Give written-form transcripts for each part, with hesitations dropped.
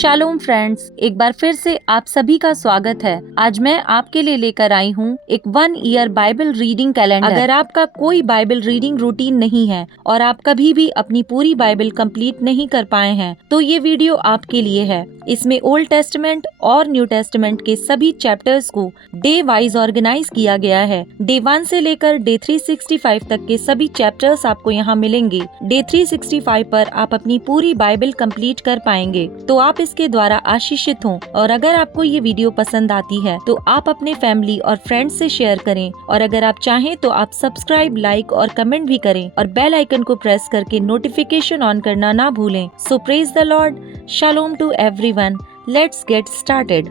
Shalom friends, एक बार फिर से आप सभी का स्वागत है। आज मैं आपके लिए लेकर आई हूँ एक 1 ईयर बाइबल रीडिंग कैलेंडर। अगर आपका कोई बाइबल रीडिंग रूटीन नहीं है और आप कभी भी अपनी पूरी बाइबल कंप्लीट नहीं कर पाए हैं, तो ये वीडियो आपके लिए है। इसमें ओल्ड टेस्टमेंट और न्यू टेस्टमेंट के सभी चैप्टर्स को डे वाइज ऑर्गेनाइज किया गया है। डे 1 से लेकर डे 365 तक के सभी चैप्टर्स आपको यहाँ मिलेंगे। डे 365 पर आप अपनी पूरी बाइबल कंप्लीट कर पाएंगे, तो आप इसके द्वारा आशीषित हों। और अगर आपको ये वीडियो पसंद आती है तो आप अपने फैमिली और फ्रेंड्स से शेयर करें, और अगर आप चाहें तो आप सब्सक्राइब, लाइक और कमेंट भी करें और बेल आइकन को प्रेस करके नोटिफिकेशन ऑन करना ना भूलें। So praise the Lord, shalom to everyone. Let's get started.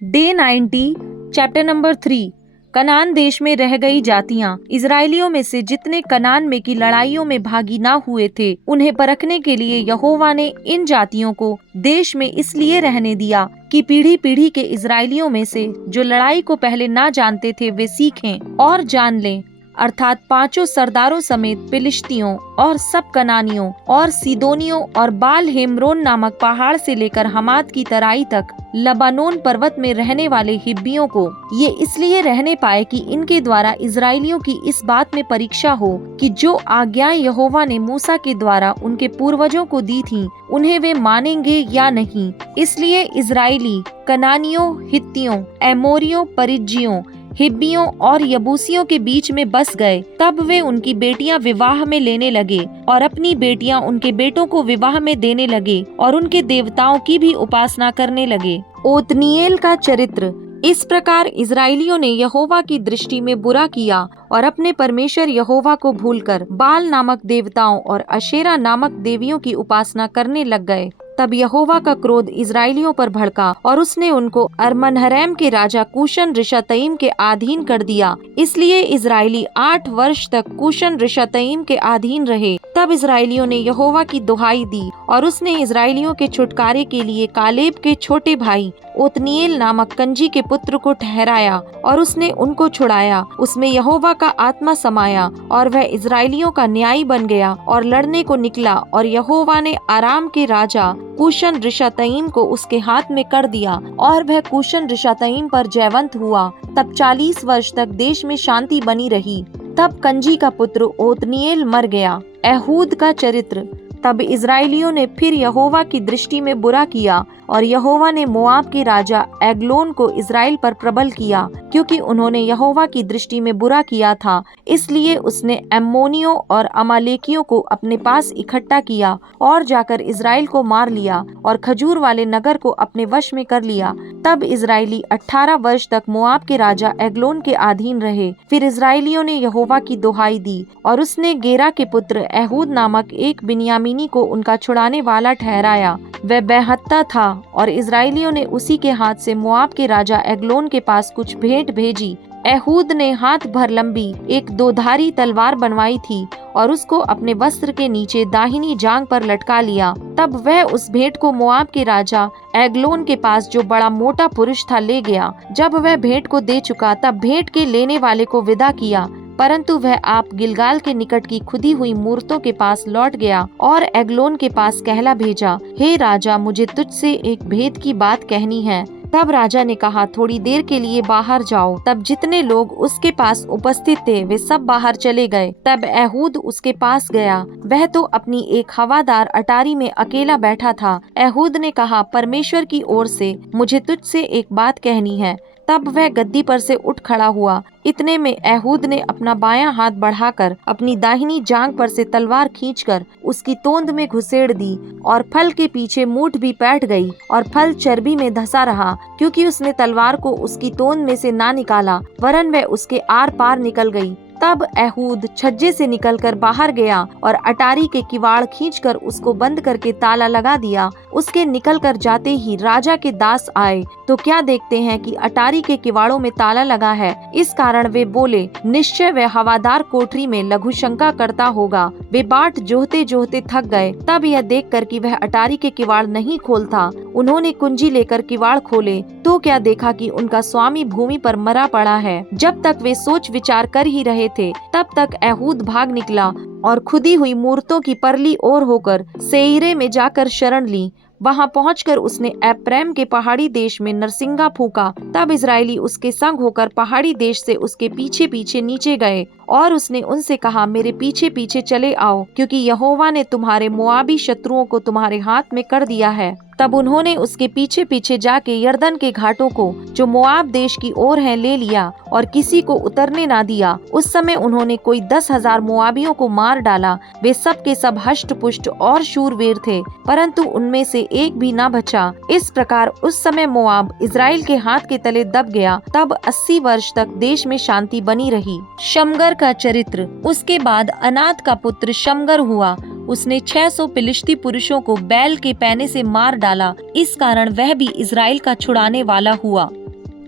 Day 90, chapter number 3। Canaan देश में रह गई जातियां। इजराइलियों में से जितने कनान में की लड़ाइयों में भागी ना हुए थे, उन्हें परखने के लिए यहोवा ने इन जातियों को देश में इसलिए रहने दिया कि पीढ़ी पीढ़ी के इजराइलियों में से जो लड़ाई को पहले ना जानते थे वे सीखें और जान लें, अर्थात 5 सरदारों समेत फिलिश्तियों और सब कनानियों और सीदोनियों और बाल हेम्रोन नामक पहाड़ से लेकर हमात की तराई तक लबानोन पर्वत में रहने वाले हिब्बियों को ये इसलिए रहने पाए कि इनके द्वारा इजराइलियों की इस बात में परीक्षा हो कि जो आज्ञाएं यहोवा ने मूसा के द्वारा उनके पूर्वजों को दी थीं, उन्हें वे मानेंगे या नहीं। इसलिए इजराइली कनानियों, हित्तियों, एमोरियों, परिज्जियों, हिब्बियों और यबूसियों के बीच में बस गए। तब वे उनकी बेटियां विवाह में लेने लगे और अपनी बेटियां उनके बेटों को विवाह में देने लगे और उनके देवताओं की भी उपासना करने लगे। ओतनिएल का चरित्र। इस प्रकार इजराइलियों ने यहोवा की दृष्टि में बुरा किया और अपने परमेश्वर यहोवा को भूलकर बाल नामक देवताओं और अशेरा नामक देवियों की उपासना करने लग गए। तब यहोवा का क्रोध इजराइलियों पर भड़का और उसने उनको अरमनहरैम के राजा कूशन रिशतईम के अधीन कर दिया। इसलिए इजराइली 8 वर्ष तक कूशन रिशतईम के अधीन रहे। तब इजराइलियों ने यहोवा की दुहाई दी और उसने इजराइलियों के छुटकारे के लिए कालेब के छोटे भाई ओतनिएल नामक कंजी के पुत्र को ठहराया और उसने उनको छुड़ाया। उसमें यहोवा का आत्मा समाया और वह इजराइलियों का न्यायी बन गया और लड़ने को निकला, और यहोवा ने आराम के राजा कूशन रिशतईम को उसके हाथ में कर दिया और वह कूशन रिशतईम पर जयवंत हुआ। तब 40 वर्ष तक देश में शांति बनी रही। तब कंजी का पुत्र ओतनिएल मर गया। एहूद का चरित्र। तब इजराइलियों ने फिर यहोवा की दृष्टि में बुरा किया और यहोवा ने मोआब के राजा एग्लोन को इजराइल पर प्रबल किया, क्योंकि उन्होंने यहोवा की दृष्टि में बुरा किया था। इसलिए उसने अम्मोनियों और अमालेकियों को अपने पास इकट्ठा किया और जाकर इजराइल को मार लिया और खजूर वाले नगर को अपने वश में कर लिया। तब इजराइली 18 वर्ष तक मोआब के राजा एग्लोन के अधीन रहे। फिर इजराइलियों ने यहोवा की दुहाई दी और उसने गेरा के पुत्र एहूद नामक एक बिन्यामीनी को उनका छुड़ाने वाला ठहराया। वह बेहत्ता था और इजराइलियों ने उसी के हाथ से मोआब के राजा एग्लोन के पास कुछ भेंट भेजी। एहूद ने हाथ भर लंबी एक 2धारी तलवार बनवाई थी और उसको अपने वस्त्र के नीचे दाहिनी जांग पर लटका लिया। तब वह उस भेंट को मोआब के राजा एग्लोन के पास, जो बड़ा मोटा पुरुष था, ले गया। जब वह भेंट को दे चुका, तब भेंट के लेने वाले को विदा किया, परंतु वह आप गिलगाल के निकट की खुदी हुई मूर्तों के पास लौट गया और एग्लोन के पास कहला भेजा, हे राजा, मुझे तुझसे एक भेद की बात कहनी है। तब राजा ने कहा, थोड़ी देर के लिए बाहर जाओ। तब जितने लोग उसके पास उपस्थित थे वे सब बाहर चले गए। तब एहूद उसके पास गया। वह तो अपनी एक हवादार अटारी में अकेला बैठा था। एहूद ने कहा, परमेश्वर की ओर से मुझे तुझसे एक बात कहनी है। तब वह गद्दी पर से उठ खड़ा हुआ। इतने में एहूद ने अपना बायां हाथ बढ़ाकर अपनी दाहिनी जांग पर से तलवार खींचकर उसकी तोंद में घुसेड़ दी और फल के पीछे मूठ भी बैठ गई और फल चर्बी में धंसा रहा, क्योंकि उसने तलवार को उसकी तोंद में से ना निकाला, वरन वह उसके आर पार निकल गई। तब एहूद छज्जे से निकलकर बाहर गया और अटारी के किवाड़ खींचकर उसको बंद करके ताला लगा दिया। उसके निकलकर जाते ही राजा के दास आए तो क्या देखते हैं कि अटारी के किवाड़ों में ताला लगा है। इस कारण वे बोले, निश्चय वह हवादार कोठरी में लघुशंका करता होगा। वे बाट जोहते जोहते थक गए। तब यह देखकर कि वह अटारी के किवाड़ नहीं खोलता, उन्होंने कुंजी लेकर किवाड़ खोले तो क्या देखा कि उनका स्वामी भूमि पर मरा पड़ा है। जब तक वे सोच विचार कर ही रहे थे तब तक एहूद भाग निकला और खुदी हुई मूर्तों की परली ओर होकर सेईरे में जाकर शरण ली। वहां पहुंचकर उसने एप्रैम के पहाड़ी देश में नरसिंगा फूका। तब इजरायली उसके संग होकर पहाड़ी देश से उसके पीछे पीछे नीचे गए और उसने उनसे कहा, मेरे पीछे पीछे चले आओ, क्योंकि यहोवा ने तुम्हारे मोआबी शत्रुओं को तुम्हारे हाथ में कर दिया है। तब उन्होंने उसके पीछे पीछे जाके यरदन के घाटों को जो मोआब देश की ओर है ले लिया और किसी को उतरने ना दिया। उस समय उन्होंने कोई 10,000 मोआबियों को मार डाला। वे सब के सब हष्ट पुष्ट और शूरवीर थे, परंतु उनमें से एक भी ना बचा। इस प्रकार उस समय मोआब इजराइल के हाथ के तले दब गया। तब 80 वर्ष तक देश में शांति बनी रही। शमगर का चरित्र। उसके बाद अनात का पुत्र शमगर हुआ। उसने 600 फिलिस्ती पुरुषों को बैल के पैने से मार डाला। इस कारण वह भी इजराइल का छुड़ाने वाला हुआ।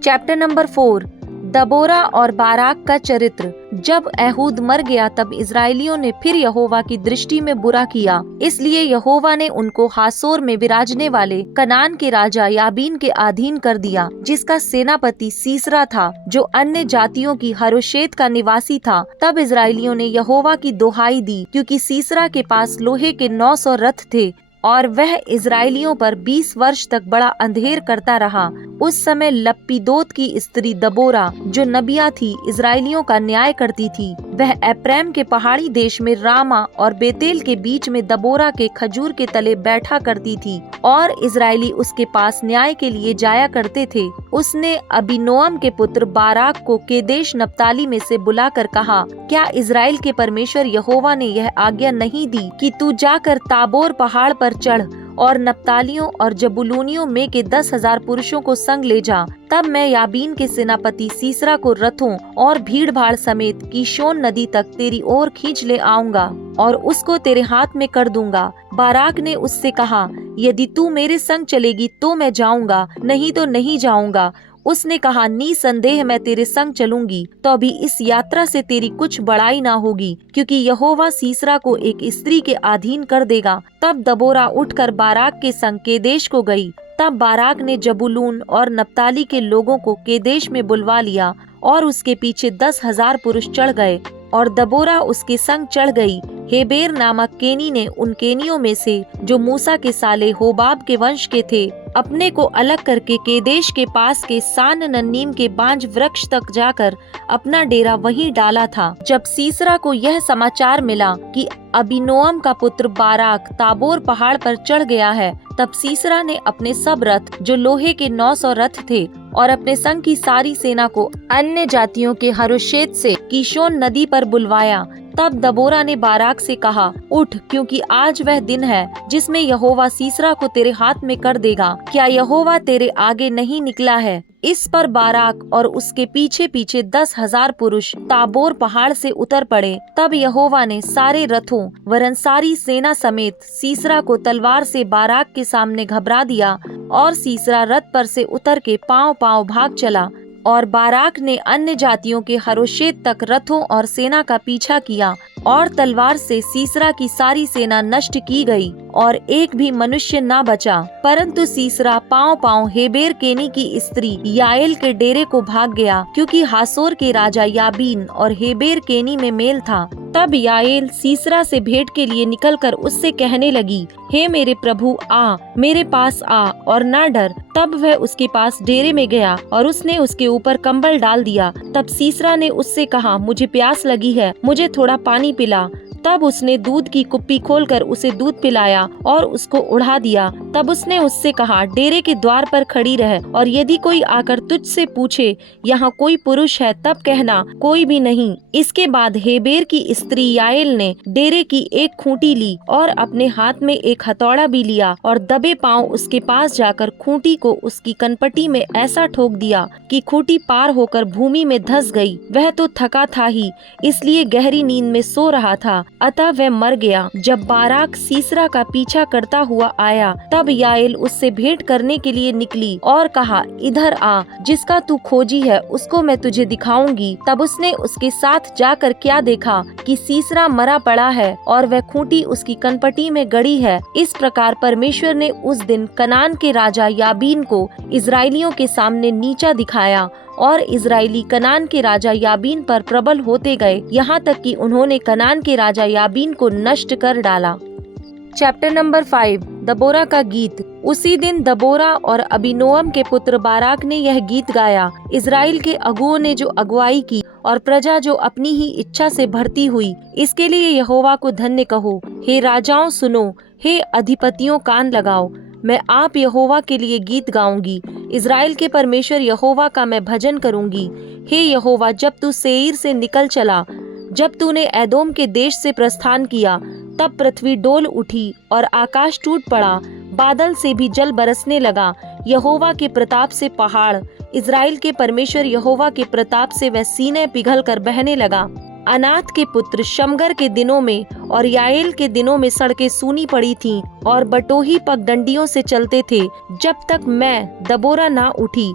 चैप्टर नंबर 4, दबोरा और बाराक का चरित्र। जब एहूद मर गया तब इजराइलियों ने फिर यहोवा की दृष्टि में बुरा किया, इसलिए यहोवा ने उनको हासोर में विराजने वाले कनान के राजा याबीन के अधीन कर दिया, जिसका सेनापति सीसरा था, जो अन्य जातियों की हरोशेत का निवासी था। तब इजराइलियों ने यहोवा की दोहाई दी, क्योंकि सीसरा के पास लोहे के 900 रथ थे और वह इजराइलियों पर 20 वर्ष तक बड़ा अंधेर करता रहा। उस समय लप्पीदोत की स्त्री दबोरा, जो नबिया थी, इजराइलियों का न्याय करती थी। वह एप्रैम के पहाड़ी देश में रामा और बेतेल के बीच में दबोरा के खजूर के तले बैठा करती थी और इजराइली उसके पास न्याय के लिए जाया करते थे। उसने अबीनोअम के पुत्र बाराक को केदेश नप्ताली में से बुलाकर कहा, क्या इजराइल के परमेश्वर यहोवा ने यह आज्ञा नहीं दी कि तू जाकर ताबोर पहाड़ पर चढ़ और नप्तालियों और जबुलूनियों में के 10,000 पुरुषों को संग ले जा। तब मैं याबीन के सेनापति सीसरा को रथों और भीड़ भाड़ समेत कीशोन नदी तक तेरी ओर खींच ले आऊंगा और उसको तेरे हाथ में कर दूंगा। बाराक ने उससे कहा, यदि तू मेरे संग चलेगी तो मैं जाऊंगा, नहीं तो नहीं जाऊंगा। उसने कहा, निसंदेह मैं तेरे संग चलूंगी, तो भी इस यात्रा से तेरी कुछ बड़ाई ना होगी, क्योंकि यहोवा सीसरा को एक स्त्री के अधीन कर देगा। तब दबोरा उठकर बाराक के संग केदेश को गई। तब बाराक ने जबुलून और नप्ताली के लोगों को केदेश में बुलवा लिया और उसके पीछे 10,000 पुरुष चढ़ गए और दबोरा उसके संग चढ़ गई। हेबेर नामक केनी ने उन केनियों में से जो मूसा के साले होबाब के वंश के थे अपने को अलग करके केदेश के पास के सान नन्नीम के बांज वृक्ष तक जाकर अपना डेरा वहीं डाला था। जब सीसरा को यह समाचार मिला कि अबीनोअम का पुत्र बाराक ताबोर पहाड़ पर चढ़ गया है, तब सीसरा ने अपने सब रथ जो लोहे के 900 रथ थे और अपने संग की सारी सेना को अन्य जातियों के हरोशेत से कीशोन नदी पर बुलवाया। तब दबोरा ने बाराक से कहा, उठ, क्योंकि आज वह दिन है जिसमें यहोवा सीसरा को तेरे हाथ में कर देगा। क्या यहोवा तेरे आगे नहीं निकला है? इस पर बाराक और उसके पीछे पीछे 10,000 पुरुष ताबोर पहाड़ से उतर पड़े। तब यहोवा ने सारे रथों वरन सारी सेना समेत सीसरा को तलवार से बाराक के सामने घबरा दिया और सीसरा रथ पर से उतर के पांव पांव भाग चला। और बाराक ने अन्य जातियों के हरोशेत तक रथों और सेना का पीछा किया और तलवार से सीसरा की सारी सेना नष्ट की गई और एक भी मनुष्य न बचा। परंतु सीसरा पांव पांव हेबेर केनी की स्त्री याएल के डेरे को भाग गया, क्योंकि हासोर के राजा याबीन और हेबेर केनी में मेल था। तब याएल सीसरा से भेंट के लिए निकलकर उससे कहने लगी, हे मेरे प्रभु, आ मेरे पास आ और न डर। तब वह उसके पास डेरे में गया और उसने उसके ऊपर कंबल डाल दिया। तब सीसरा ने उससे कहा, मुझे प्यास लगी है, मुझे थोड़ा पानी पिला। तब उसने दूध की कुप्पी खोलकर उसे दूध पिलाया और उसको उड़ा दिया। तब उसने उससे कहा, डेरे के द्वार पर खड़ी रह, और यदि कोई आकर तुझसे पूछे, यहाँ कोई पुरुष है, तब कहना, कोई भी नहीं। इसके बाद हेबेर की स्त्री याएल ने डेरे की एक खूंटी ली और अपने हाथ में एक हथौड़ा भी लिया और दबे पांव उसके पास जाकर खूंटी को उसकी कनपटी में ऐसा ठोक दिया कि खूंटी पार होकर भूमि में धंस गई। वह तो थका था ही, इसलिए गहरी नींद में सो रहा था। अतः वह मर गया। जब बाराक सीसरा का पीछा करता हुआ आया, तब याएल उससे भेंट करने के लिए निकली और कहा, इधर आ, जिसका तू खोजी है उसको मैं तुझे दिखाऊंगी। तब उसने उसके साथ जाकर क्या देखा कि सीसरा मरा पड़ा है और वह खूंटी उसकी कनपटी में गड़ी है। इस प्रकार परमेश्वर ने उस दिन कनान के राजा याबीन को इजराइलियों के सामने नीचा दिखाया और इजराइली कनान के राजा याबीन पर प्रबल होते गए, यहाँ तक कि उन्होंने कनान के राजा याबीन को नष्ट कर डाला। चैप्टर नंबर 5, दबोरा का गीत। उसी दिन दबोरा और अबीनोअम के पुत्र बाराक ने यह गीत गाया। इजराइल के अगुओं ने जो अगुवाई की और प्रजा जो अपनी ही इच्छा से भरती हुई, इसके लिए यहोवा को धन्य कहो। हे राजाओं सुनो, हे अधिपतियों कान लगाओ। मैं आप यहोवा के लिए गीत गाऊंगी, इजराइल के परमेश्वर यहोवा का मैं भजन करूंगी। हे यहोवा, जब तू सेईर से निकल चला, जब तूने एदोम के देश से प्रस्थान किया, तब पृथ्वी डोल उठी और आकाश टूट पड़ा, बादल से भी जल बरसने लगा। यहोवा के प्रताप से पहाड़, इजराइल के परमेश्वर यहोवा के प्रताप से वह सीने पिघल कर बहने लगा। अनात के पुत्र शमगर के दिनों में और याएल के दिनों में सड़कें सूनी पड़ी थीं और बटोही पगडंडियों से चलते थे। जब तक मैं दबोरा ना उठी,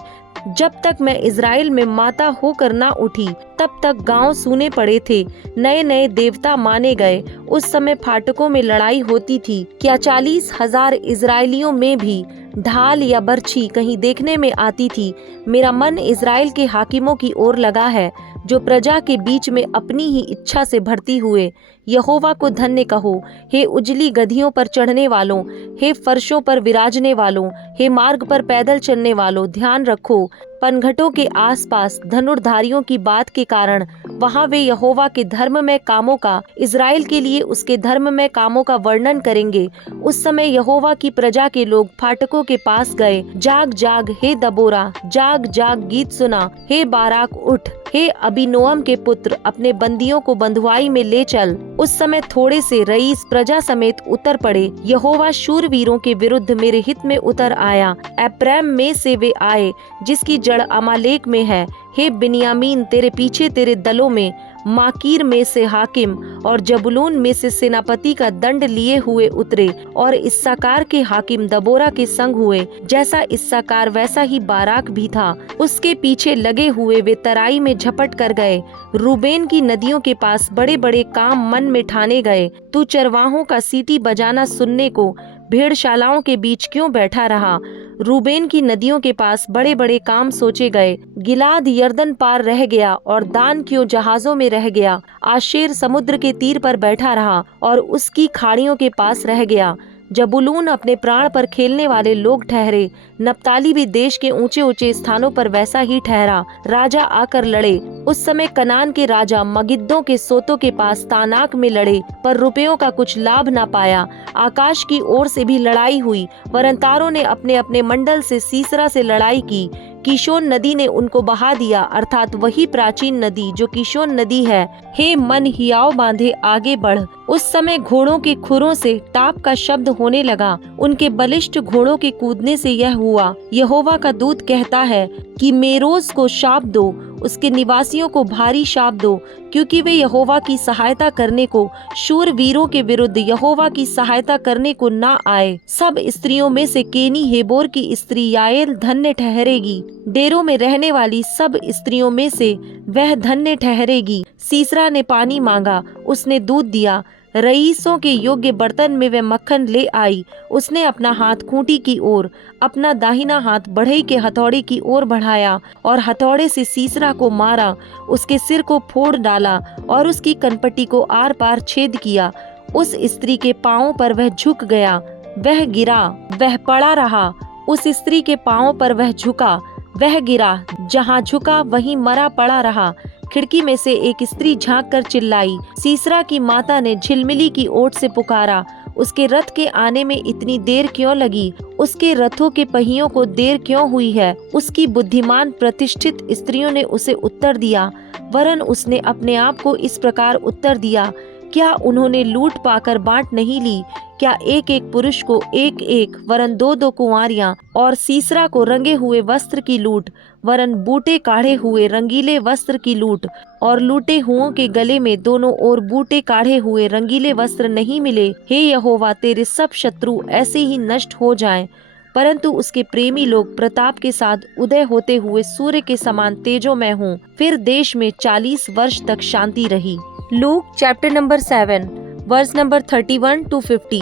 जब तक मैं इजराइल में माता होकर ना उठी, तब तक गांव सूने पड़े थे, नए नए देवता माने गए। उस समय फाटकों में लड़ाई होती थी। क्या 40,000 इजराइलियों में भी ढाल या बर्छी कहीं देखने में आती थी? मेरा मन इजराइल के हाकिमों की ओर लगा है, जो प्रजा के बीच में अपनी ही इच्छा से भरती हुए। यहोवा को धन्य कहो। हे उजली गधियों पर चढ़ने वालों, हे फर्शों पर विराजने वालों, हे मार्ग पर पैदल चलने वालों, ध्यान रखो, पनघटों के आसपास धनुर्धारियों की बात के कारण वहाँ वे यहोवा के धर्ममय कामों का, इजराइल के लिए उसके धर्ममय कामों का वर्णन करेंगे। उस समय यहोवा की प्रजा के लोग फाटकों के पास गए। जाग जाग हे दबोरा, जाग जाग गीत सुना। हे बाराक उठ, हे अबीनोअम के पुत्र अपने बंदियों को बंधुआई में ले चल। उस समय थोड़े से रईस प्रजा समेत उतर पड़े। यहोवा शूरवीरों के विरुद्ध मेरे हित में उतर आया। एप्रैम में से वे आए जिसकी जड़ अमालेक में है। हे बिन्यामीन, तेरे पीछे तेरे दलों में, माकीर में से हाकिम और जबूलून में से सेनापति का दंड लिए हुए उतरे और इस्साकार के हाकिम दबोरा के संग हुए। जैसा इस्साकार वैसा ही बाराक भी था। उसके पीछे लगे हुए वे तराई में झपट कर गए। रूबेन की नदियों के पास बड़े बड़े काम मन में ठाने गए। तू चरवाहों का सीटी बजाना सुनने को भेड़शालाओं के बीच क्यों बैठा रहा? रूबेन की नदियों के पास बड़े बड़े काम सोचे गए। गिलाद यर्दन पार रह गया और दान क्यों जहाजों में रह गया? आशेर समुद्र के तीर पर बैठा रहा और उसकी खाड़ियों के पास रह गया। जबूलून अपने प्राण पर खेलने वाले लोग ठहरे। नप्ताली भी देश के ऊंचे ऊंचे स्थानों पर वैसा ही ठहरा। राजा आकर लड़े। उस समय कनान के राजा मगिद्दों के सोतों के पास तानाक में लड़े, पर रुपयों का कुछ लाभ ना पाया। आकाश की ओर से भी लड़ाई हुई, वरन तारों ने अपने अपने मंडल से सीसरा से लड़ाई की। किशोन नदी ने उनको बहा दिया, अर्थात वही प्राचीन नदी जो किशोन नदी है। हे मन हियाव बांधे आगे बढ़। उस समय घोड़ों के खुरों से टाप का शब्द होने लगा। उनके बलिष्ठ घोड़ों के कूदने से यह हुआ। यहोवा का दूत कहता है कि मेरोज को शाप दो, उसके निवासियों को भारी शाप दो, क्योंकि वे यहोवा की सहायता करने को, शूरवीरों के विरुद्ध यहोवा की सहायता करने को ना आए। सब स्त्रियों में से केनी हेबोर की स्त्री याएल धन्य ठहरेगी। डेरों में रहने वाली सब स्त्रियों में से वह धन्य ठहरेगी। सीसरा ने पानी मांगा, उसने दूध दिया। रईसों के योग्य बर्तन में वह मक्खन ले आई। उसने अपना हाथ खूंटी की ओर, अपना दाहिना हाथ बढ़ई के हथौड़े की ओर बढ़ाया और हथौड़े से सीसरा को मारा, उसके सिर को फोड़ डाला और उसकी कनपटी को आर पार छेद किया। उस स्त्री के पांवों पर वह झुक गया, वह गिरा, वह पड़ा रहा। उस स्त्री के पांवों पर वह झुका, वह गिरा, जहाँ झुका वहीं मरा पड़ा रहा। खिड़की में से एक स्त्री झांक कर चिल्लाई। सीसरा की माता ने झिलमिली की ओट से पुकारा, उसके रथ के आने में इतनी देर क्यों लगी? उसके रथों के पहियों को देर क्यों हुई है? उसकी बुद्धिमान प्रतिष्ठित स्त्रियों ने उसे उत्तर दिया, वरन उसने अपने आप को इस प्रकार उत्तर दिया, क्या उन्होंने लूट पाकर बांट नहीं ली? क्या एक एक पुरुष को एक एक वरन दो दो कुंवारियां और सीसरा को रंगे हुए वस्त्र की लूट वरन बूटे काढ़े हुए रंगीले वस्त्र की लूट और लूटे हुओं के गले में दोनों ओर बूटे काढ़े हुए रंगीले वस्त्र नहीं मिले? हे यहोवा, तेरे सब शत्रु ऐसे ही नष्ट हो जाएं, परंतु उसके प्रेमी लोग प्रताप के साथ उदय होते हुए सूर्य के समान तेजोमय हों। फिर देश में 40 वर्ष तक शांति रही। Luke chapter number 7 verse number 31 to 50।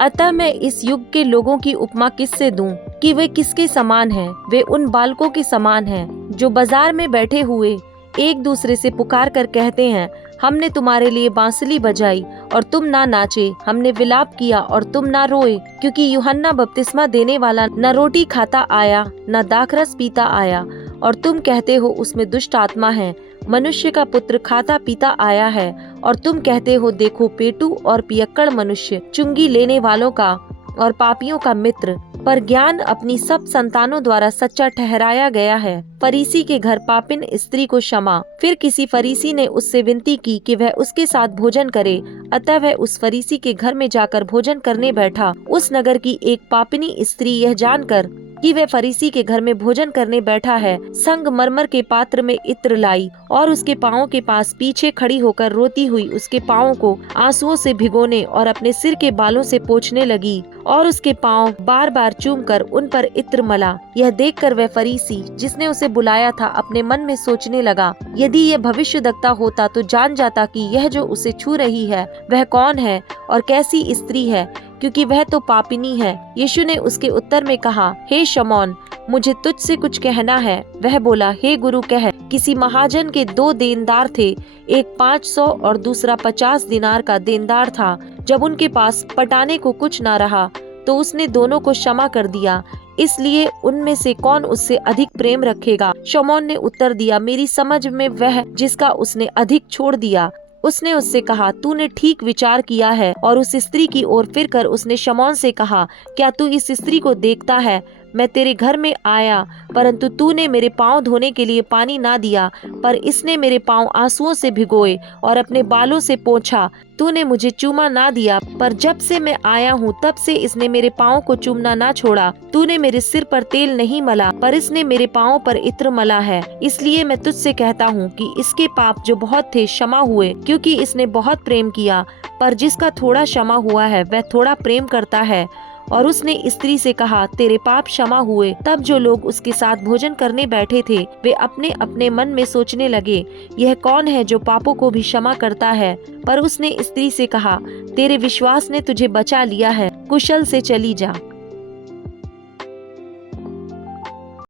अतः मैं इस युग के लोगों की उपमा किससे दूं कि वे किसके समान हैं? वे उन बालकों के समान हैं जो बाजार में बैठे हुए एक दूसरे से पुकार कर कहते हैं, हमने तुम्हारे लिए बांसुरी बजाई और तुम ना नाचे, हमने विलाप किया और तुम ना रोए, क्योंकि यूहन्ना बपतिस्मा देने वाला न रोटी खाता आया न दाखरस पीता आया, और तुम कहते हो उसमें दुष्ट आत्मा है। मनुष्य का पुत्र खाता पीता आया है और तुम कहते हो देखो पेटू और पियक्कड़ मनुष्य, चुंगी लेने वालों का और पापियों का मित्र। पर ज्ञान अपनी सब संतानों द्वारा सच्चा ठहराया गया है। फरीसी के घर पापिन स्त्री को क्षमा। फिर किसी फरीसी ने उससे विनती की कि वह उसके साथ भोजन करे, अतः वह उस फरीसी के घर में जाकर भोजन करने बैठा। उस नगर की एक पापिनी स्त्री यह जानकर कि वह फरीसी के घर में भोजन करने बैठा है, संगमरमर के पात्र में इत्र लाई और उसके पाँवों के पास पीछे खड़ी होकर रोती हुई उसके पाँवों को आंसुओं से भिगोने और अपने सिर के बालों से पोंछने लगी और उसके पाँव बार बार चूमकर उन पर इत्र मला। यह देखकर वह फरीसी जिसने उसे बुलाया था अपने मन में सोचने लगा, यदि यह भविष्यद्वक्ता होता तो जान जाता कि यह जो उसे छू रही है वह कौन है और कैसी स्त्री है, क्योंकि वह तो पापिनी है। यीशु ने उसके उत्तर में कहा, हे शमौन, मुझे तुझसे कुछ कहना है। वह बोला, हे गुरु कह। किसी महाजन के 2 देनदार थे, एक 500 और दूसरा 50 दिनार का देनदार था। जब उनके पास पटाने को कुछ ना रहा तो उसने दोनों को क्षमा कर दिया। इसलिए उनमें से कौन उससे अधिक प्रेम रखेगा? शमौन ने उत्तर दिया, मेरी समझ में वह जिसका उसने अधिक छोड़ दिया। उसने उससे कहा, तूने ठीक विचार किया है। और उस स्त्री की ओर फिरकर उसने शमौन से कहा, क्या तू इस स्त्री को देखता है? मैं तेरे घर में आया, परंतु तूने मेरे पाँव धोने के लिए पानी ना दिया, पर इसने मेरे पाँव आंसुओं से भिगोए और अपने बालों से पोंछा। तूने मुझे चूमा ना दिया, पर जब से मैं आया हूँ तब से इसने मेरे पाँव को चूमना ना छोड़ा। तूने मेरे सिर पर तेल नहीं मला, पर इसने मेरे पाँव पर इत्र मला है। इसलिए मैं तुझसे कहता हूँ कि इसके पाप जो बहुत थे क्षमा हुए, क्योंकि इसने बहुत प्रेम किया। पर जिसका थोड़ा क्षमा हुआ है वह थोड़ा प्रेम करता है। और उसने स्त्री से कहा, तेरे पाप क्षमा हुए। तब जो लोग उसके साथ भोजन करने बैठे थे वे अपने अपने मन में सोचने लगे, यह कौन है जो पापों को भी क्षमा करता है? पर उसने स्त्री से कहा, तेरे विश्वास ने तुझे बचा लिया है, कुशल से चली जा।